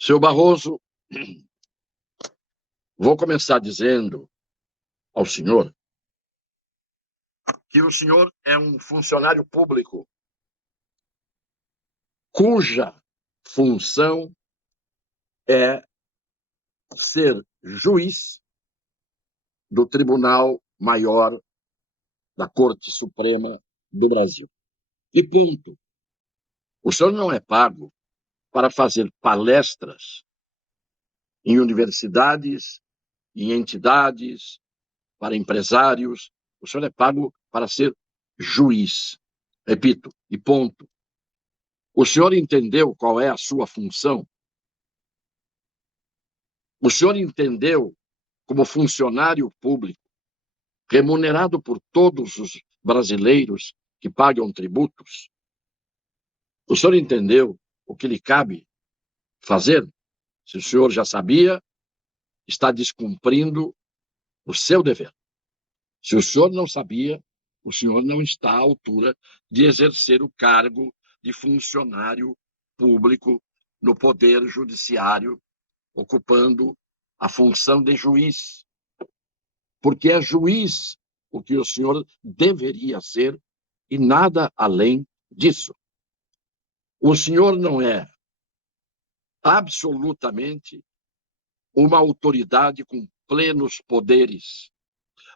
Seu Barroso, vou começar dizendo ao senhor que o senhor é um funcionário público cuja função é ser juiz do Tribunal Maior da Corte Suprema do Brasil. E ponto. O senhor não é pago para fazer palestras em universidades, em entidades, para empresários. O senhor é pago para ser juiz. Repito, e ponto. O senhor entendeu qual é a sua função? O senhor entendeu, como funcionário público, remunerado por todos os brasileiros que pagam tributos? O senhor entendeu o que lhe cabe fazer? Se o senhor já sabia, está descumprindo o seu dever. Se o senhor não sabia, o senhor não está à altura de exercer o cargo de funcionário público no Poder Judiciário, ocupando a função de juiz. Porque é juiz o que o senhor deveria ser e nada além disso. O senhor não é absolutamente uma autoridade com plenos poderes.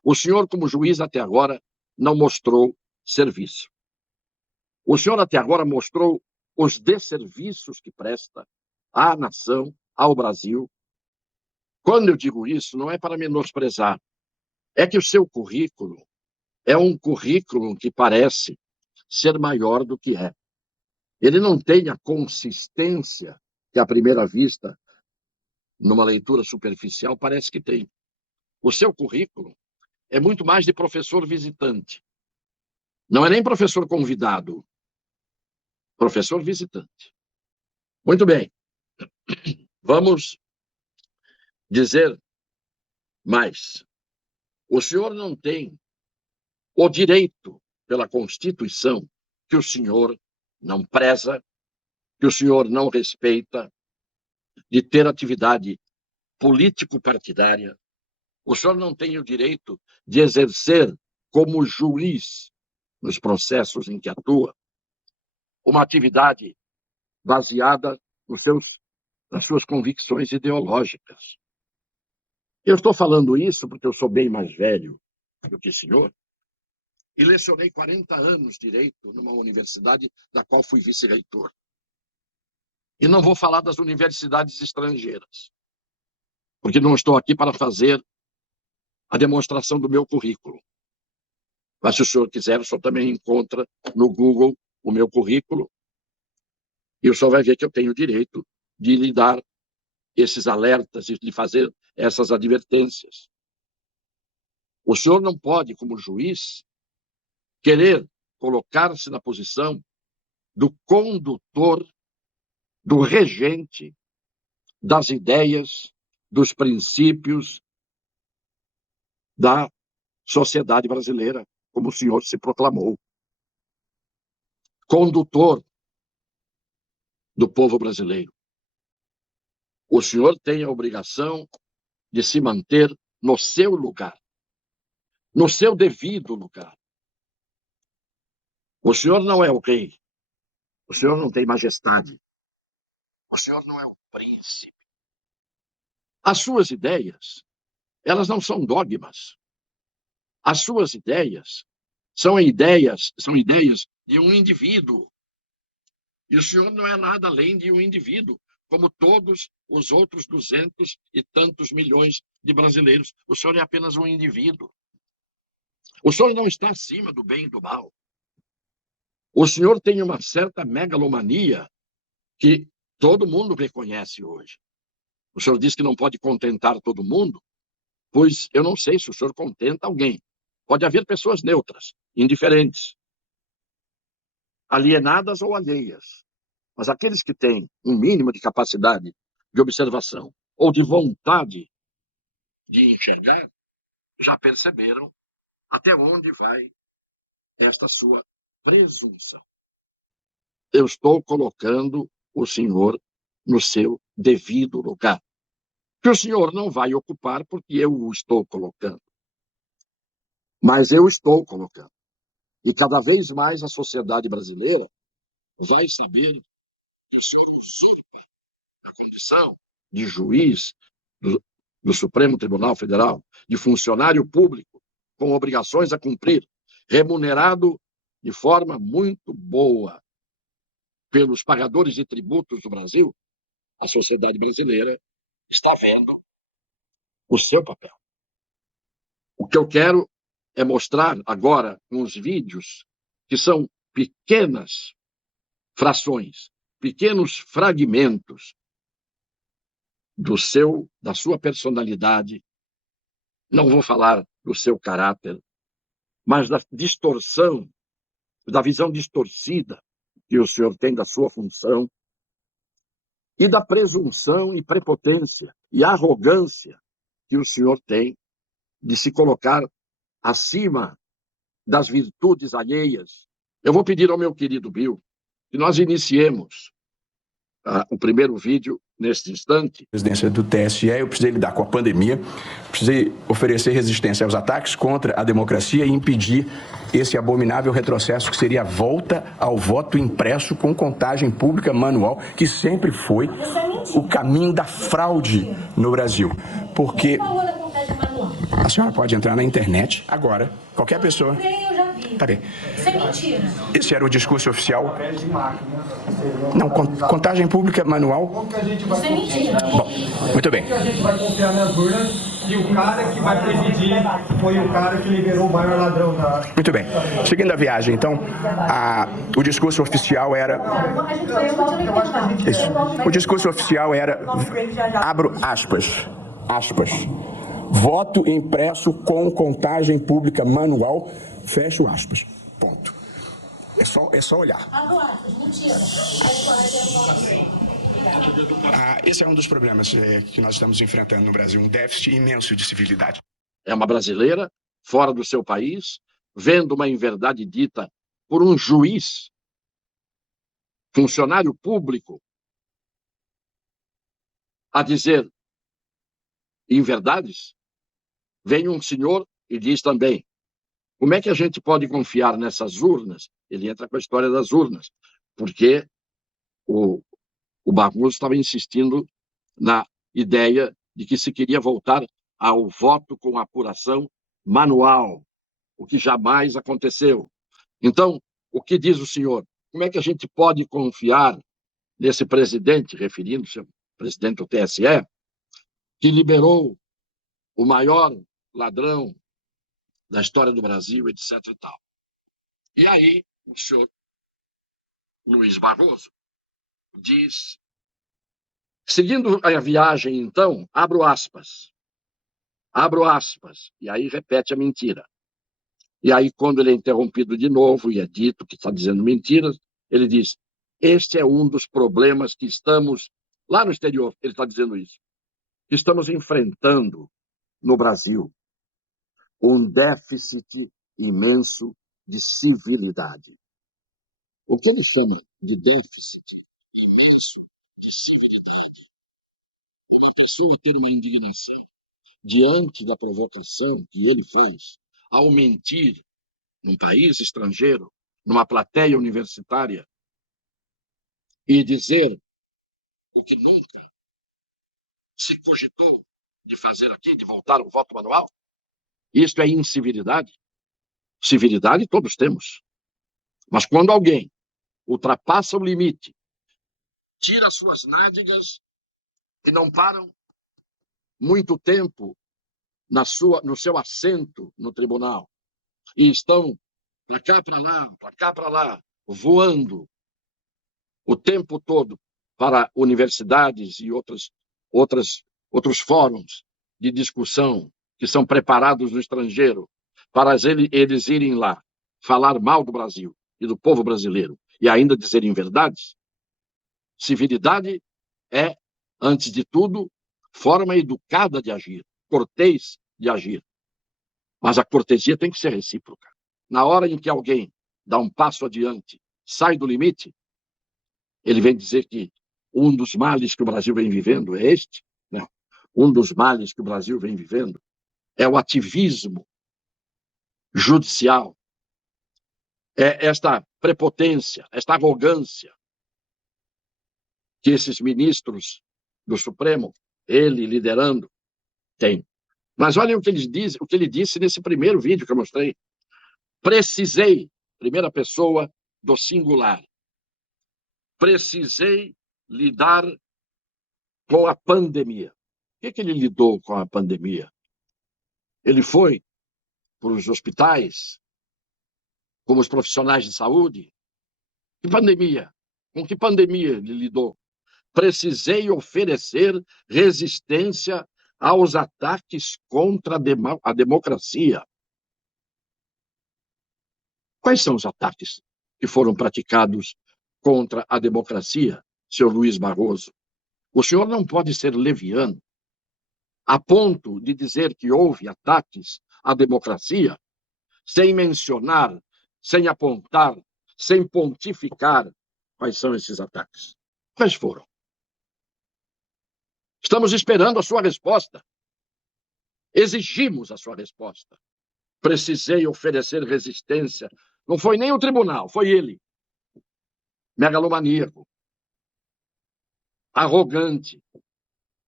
O senhor, como juiz, até agora, não mostrou serviço. O senhor, até agora, mostrou os desserviços que presta à nação, ao Brasil. Quando eu digo isso, não é para menosprezar. É que o seu currículo é um currículo que parece ser maior do que é. Ele não tem a consistência que, à primeira vista, numa leitura superficial, parece que tem. O seu currículo é muito mais de professor visitante. Não é nem professor convidado, professor visitante. Muito bem, vamos dizer mais. O senhor não tem o direito, pela Constituição, que o senhor não preza, que o senhor não respeita, de ter atividade político-partidária. O senhor não tem o direito de exercer como juiz nos processos em que atua uma atividade baseada nas suas convicções ideológicas. Eu estou falando isso porque eu sou bem mais velho do que o senhor e lecionei 40 anos direito numa universidade da qual fui vice-reitor. E não vou falar das universidades estrangeiras, porque não estou aqui para fazer a demonstração do meu currículo. Mas se o senhor quiser, o senhor também encontra no Google o meu currículo e o senhor vai ver que eu tenho o direito de lhe dar esses alertas e de fazer essas advertências. O senhor não pode, como juiz, querer colocar-se na posição do condutor, do regente das ideias, dos princípios da sociedade brasileira, como o senhor se proclamou. Condutor do povo brasileiro. O senhor tem a obrigação de se manter no seu lugar, no seu devido lugar. O senhor não é o rei, o senhor não tem majestade, o senhor não é o príncipe. As suas ideias, elas não são dogmas. As suas ideias são ideias de um indivíduo. E o senhor não é nada além de um indivíduo, como todos os outros 200 e tantos milhões de brasileiros. O senhor é apenas um indivíduo. O senhor não está acima do bem e do mal. O senhor tem uma certa megalomania que todo mundo reconhece hoje. O senhor diz que não pode contentar todo mundo, pois eu não sei se o senhor contenta alguém. Pode haver pessoas neutras, indiferentes, alienadas ou alheias. Mas aqueles que têm um mínimo de capacidade de observação ou de vontade de enxergar, já perceberam até onde vai esta sua presunção. Eu estou colocando o senhor no seu devido lugar, que o senhor não vai ocupar porque eu o estou colocando. Mas eu estou colocando. E cada vez mais a sociedade brasileira vai saber que o senhor usurpa a condição de juiz do Supremo Tribunal Federal, de funcionário público, com obrigações a cumprir, remunerado de forma muito boa pelos pagadores de tributos do Brasil. A sociedade brasileira está vendo o seu papel. O que eu quero é mostrar agora com os vídeos, que são pequenas frações, pequenos fragmentos da sua personalidade. Não vou falar do seu caráter, mas da distorção, da visão distorcida que o senhor tem da sua função e da presunção e prepotência e arrogância que o senhor tem de se colocar acima das virtudes alheias. Eu vou pedir ao meu querido Bill que nós iniciemos o primeiro vídeo neste instante. Presidência do TSE, eu precisei lidar com a pandemia, precisei oferecer resistência aos ataques contra a democracia e impedir esse abominável retrocesso que seria a volta ao voto impresso com contagem pública manual, que sempre foi o caminho da fraude no Brasil. Porque a senhora pode entrar na internet agora, qualquer pessoa... Tá bem. Isso é mentira. Esse era o discurso oficial. Não, contagem pública manual. Isso é mentira. Bom, muito bem. A gente vai confiar nas urnas e o cara que vai presidir foi o cara que liberou o maior ladrão da... Muito bem. Seguindo a viagem, então, o discurso oficial era... Isso. O discurso oficial era... Abro aspas. Aspas. Voto impresso com contagem pública manual... Fecho aspas. Ponto. É só olhar. Mentira. Esse é um dos problemas que nós estamos enfrentando no Brasil, um déficit imenso de civilidade. É uma brasileira, fora do seu país, vendo uma inverdade dita por um juiz, funcionário público, a dizer inverdades. Vem um senhor e diz também: como é que a gente pode confiar nessas urnas? Ele entra com a história das urnas, porque o Barroso estava insistindo na ideia de que se queria voltar ao voto com apuração manual, o que jamais aconteceu. Então, o que diz o senhor? Como é que a gente pode confiar nesse presidente, referindo-se ao presidente do TSE, que liberou o maior ladrão da história do Brasil, etc. e tal. E aí, o senhor Luiz Barroso diz, seguindo a viagem, então, abro aspas, e aí repete a mentira. E aí, quando ele é interrompido de novo e é dito que está dizendo mentiras, ele diz: este é um dos problemas que estamos, lá no exterior, ele está dizendo isso, que estamos enfrentando no Brasil. Um déficit imenso de civilidade. O que ele chama de déficit imenso de civilidade? Uma pessoa ter uma indignação diante da provocação que ele fez ao mentir num país estrangeiro, numa plateia universitária, e dizer o que nunca se cogitou de fazer aqui, de voltar ao voto manual. Isto é incivilidade. Civilidade todos temos. Mas quando alguém ultrapassa o limite, tira suas nádegas e não param muito tempo no seu assento no tribunal, e estão para cá, para lá, voando o tempo todo para universidades e outros fóruns de discussão que são preparados no estrangeiro, para eles irem lá falar mal do Brasil e do povo brasileiro e ainda dizerem verdades. Civilidade é, antes de tudo, forma educada de agir, cortês de agir. Mas a cortesia tem que ser recíproca. Na hora em que alguém dá um passo adiante, sai do limite, ele vem dizer que um dos males que o Brasil vem vivendo é este, né? Um dos males que o Brasil vem vivendo é o ativismo judicial, é esta prepotência, esta arrogância que esses ministros do Supremo, ele liderando, têm. Mas olhem o que ele disse nesse primeiro vídeo que eu mostrei. Precisei, primeira pessoa do singular, precisei lidar com a pandemia. Por que ele lidou com a pandemia? Ele foi para os hospitais, como os profissionais de saúde. Que pandemia? Com que pandemia ele lidou? Precisei oferecer resistência aos ataques contra a democracia. Quais são os ataques que foram praticados contra a democracia, senhor Luiz Barroso? O senhor não pode ser leviano a ponto de dizer que houve ataques à democracia sem mencionar, sem apontar, sem pontificar quais são esses ataques. Quais foram? Estamos esperando a sua resposta. Exigimos a sua resposta. Precisei oferecer resistência. Não foi nem o tribunal, foi ele. Megalomaníaco. Arrogante.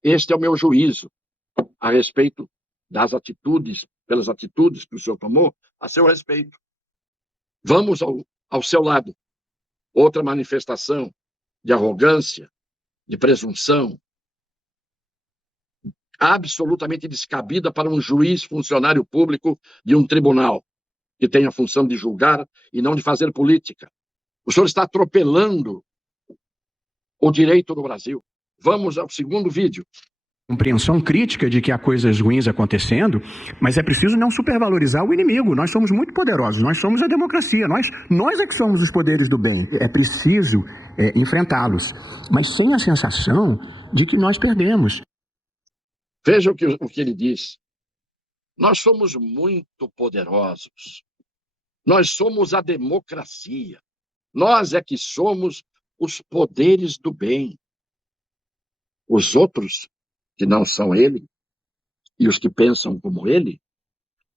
Este é o meu juízo a respeito das atitudes, pelas atitudes que o senhor tomou a seu respeito. Vamos ao seu lado. Outra manifestação de arrogância, de presunção, absolutamente descabida para um juiz funcionário público de um tribunal que tem a função de julgar e não de fazer política. O senhor está atropelando o direito no Brasil. Vamos ao segundo vídeo. Compreensão crítica de que há coisas ruins acontecendo, mas é preciso não supervalorizar o inimigo. Nós somos muito poderosos, nós somos a democracia, nós é que somos os poderes do bem. É preciso enfrentá-los, mas sem a sensação de que nós perdemos. Veja o que ele diz. Nós somos muito poderosos. Nós somos a democracia. Nós é que somos os poderes do bem. Os outros, que não são ele, e os que pensam como ele,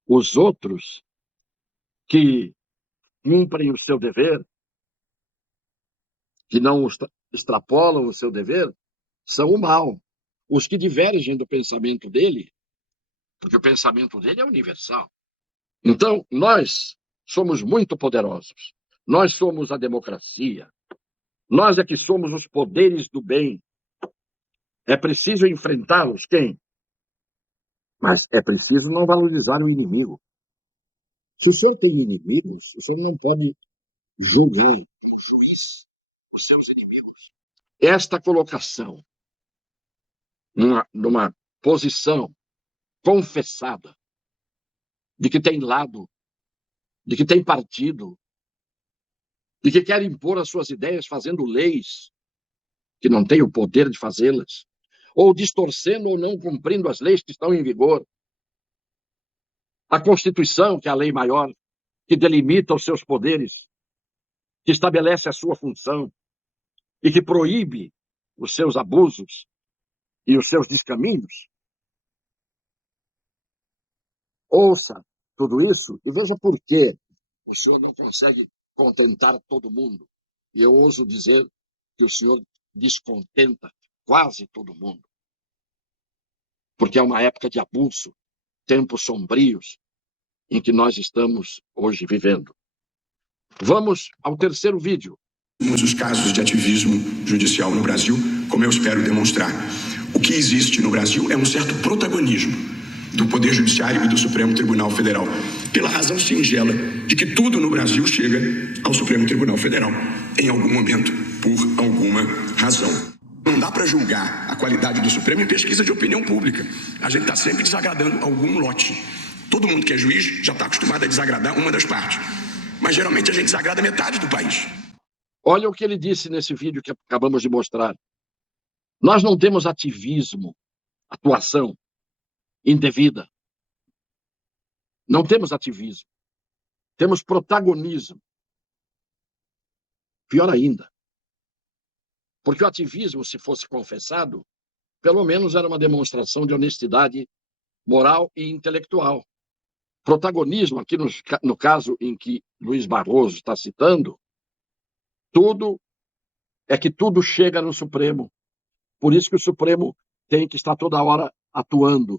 os outros que cumprem o seu dever, que não extrapolam o seu dever, são o mal. Os que divergem do pensamento dele, porque o pensamento dele é universal. Então, nós somos muito poderosos. Nós somos a democracia. Nós é que somos os poderes do bem. É preciso enfrentá-los, quem? Mas é preciso não valorizar o inimigo. Se o senhor tem inimigos, o senhor não pode julgar como juiz os seus inimigos. Esta colocação, numa posição confessada, de que tem lado, de que tem partido, de que quer impor as suas ideias fazendo leis que não tem o poder de fazê-las, ou distorcendo ou não cumprindo as leis que estão em vigor. A Constituição, que é a lei maior, que delimita os seus poderes, que estabelece a sua função e que proíbe os seus abusos e os seus descaminhos. Ouça tudo isso e veja por que o senhor não consegue contentar todo mundo. E eu ouso dizer que o senhor descontenta quase todo mundo. Porque é uma época de abuso, tempos sombrios em que nós estamos hoje vivendo. Vamos ao terceiro vídeo. Os casos de ativismo judicial no Brasil, como eu espero demonstrar. O que existe no Brasil é um certo protagonismo do Poder Judiciário e do Supremo Tribunal Federal, pela razão singela de que tudo no Brasil chega ao Supremo Tribunal Federal, em algum momento, por alguma razão. Não dá para julgar a qualidade do Supremo em pesquisa de opinião pública. A gente está sempre desagradando algum lote. Todo mundo que é juiz já está acostumado a desagradar uma das partes. Mas geralmente a gente desagrada metade do país. Olha o que ele disse nesse vídeo que acabamos de mostrar. Nós não temos ativismo, atuação indevida. Não temos ativismo. Temos protagonismo. Pior ainda. Porque o ativismo, se fosse confessado, pelo menos era uma demonstração de honestidade moral e intelectual. Protagonismo, aqui no caso em que Luiz Barroso está citando, tudo chega no Supremo. Por isso que o Supremo tem que estar toda hora atuando.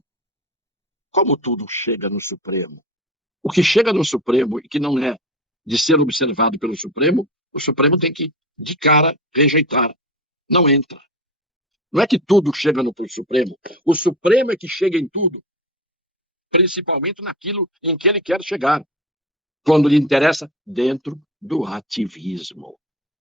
Como tudo chega no Supremo? O que chega no Supremo e que não é de ser observado pelo Supremo, o Supremo tem que, de cara, rejeitar. Não entra. Não é que tudo chega no Supremo. O Supremo é que chega em tudo, principalmente naquilo em que ele quer chegar, quando lhe interessa, dentro do ativismo.